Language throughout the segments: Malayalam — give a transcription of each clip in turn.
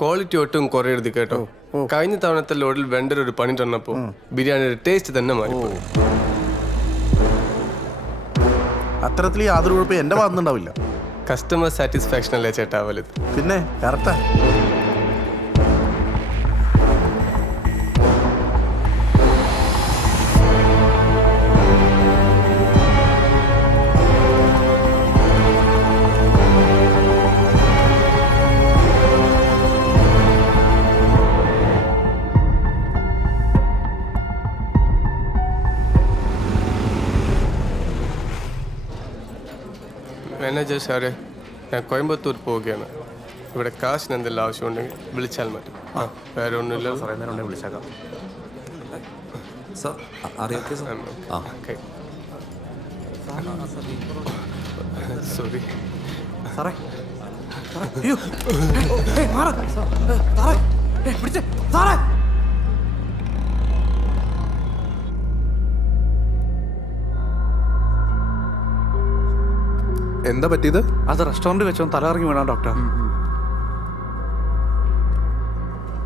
ക്വാളിറ്റി ഒട്ടും കുറയരുത് കേട്ടോ. കഴിഞ്ഞ തവണത്തെ ലോഡിൽ വെണ്ടർ ഒരു പണി തന്നപ്പോൾ ബിരിയാണിയുടെ ടേസ്റ്റ് തന്നെ മാറിപ്പോയി. അത്തരത്തിൽ യാതൊരു കുഴപ്പം എൻ്റെ ഭാഗത്തുണ്ടാവില്ല. കസ്റ്റമർ സാറ്റിസ്ഫാക്ഷൻ അല്ലേ ചേട്ടാ വലുത്. പിന്നെ കറക്റ്റാ. മാനേജർ സാറേ, ഞാൻ കോയമ്പത്തൂർ പോവുകയാണ്. ഇവിടെ കാശിന് എന്തെല്ലാം ആവശ്യമുണ്ടെങ്കിൽ വിളിച്ചാൽ മതി. വേറെ ഒന്നുമില്ല സാറേ, നേരം വിളിച്ചേക്കാം. സോറി സാറേ. എന്താ പറ്റിയത്? അത് റെസ്റ്റോറൻറ്റ് വെച്ചോ തലകറങ്ങി വീണാ ഡോക്ടർ.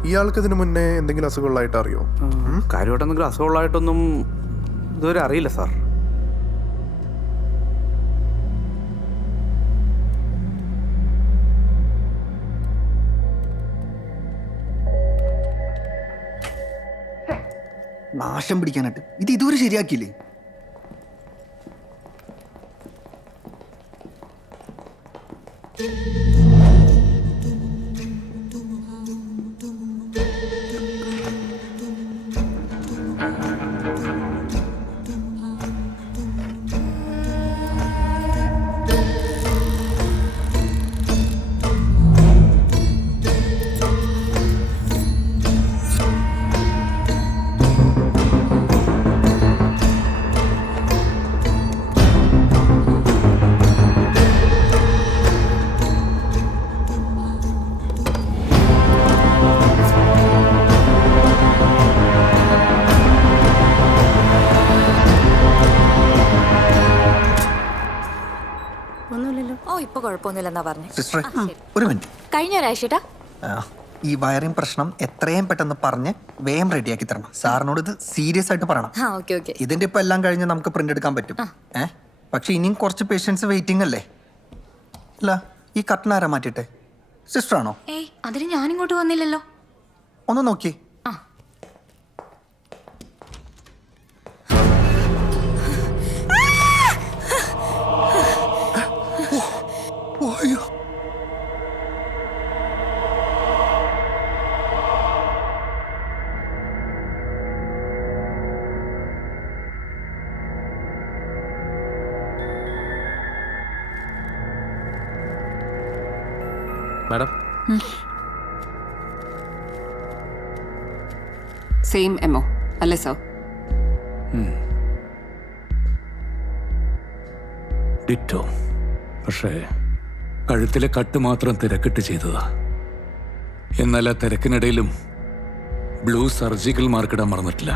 ഇയാൾക്ക് ഇതിനു മുന്നേ എന്തെങ്കിലും അസുഖമുള്ളതായിട്ട് അറിയോ? കാര്യമായിട്ട് എന്തെങ്കിലും അസുഖമുള്ളതായിട്ടൊന്നും ഇതുവരെ അറിയില്ല സാർ. നാശം പിടിക്കാനായിട്ട് ഇത് ഇതുവരെ ശരിയാക്കിയില്ലേ? ഒരു മിനിറ്റ്. കഴിഞ്ഞ ഒരാഴ്ച ഈ വയറിംഗ് പ്രശ്നം എത്രയും പെട്ടെന്ന് പറഞ്ഞ് വേഗം റെഡിയാക്കി തരണം. സാറിനോട് ഇത് സീരിയസ് ആയിട്ട് പറയണം. ഇതിന്റെ ഇപ്പൊ എല്ലാം കഴിഞ്ഞ് നമുക്ക് പ്രിന്റ് എടുക്കാൻ പറ്റും. പക്ഷെ ഇനിയും കുറച്ച് പേഷ്യൻസ് വെയിറ്റിംഗ് അല്ലേ? അല്ല, ഈ കട്ടൻ ആരാ മാറ്റിട്ടെ? സിസ്റ്റർ ആണോ? അതിന് ഞാനിങ്ങോട്ട് വന്നില്ലല്ലോ. ഒന്ന് നോക്കി. മാഡം, സെയിം എമോ അല്ലേ സർ? ഡിറ്റോ. പക്ഷേ കഴുത്തിലെ കട്ട് മാത്രം തിരക്കിട്ട് ചെയ്തതാ. എന്നാൽ ആ തിരക്കിനിടയിലും ബ്ലൂ സർജിക്കൽ മാർക്കിടാൻ മറന്നിട്ടില്ല.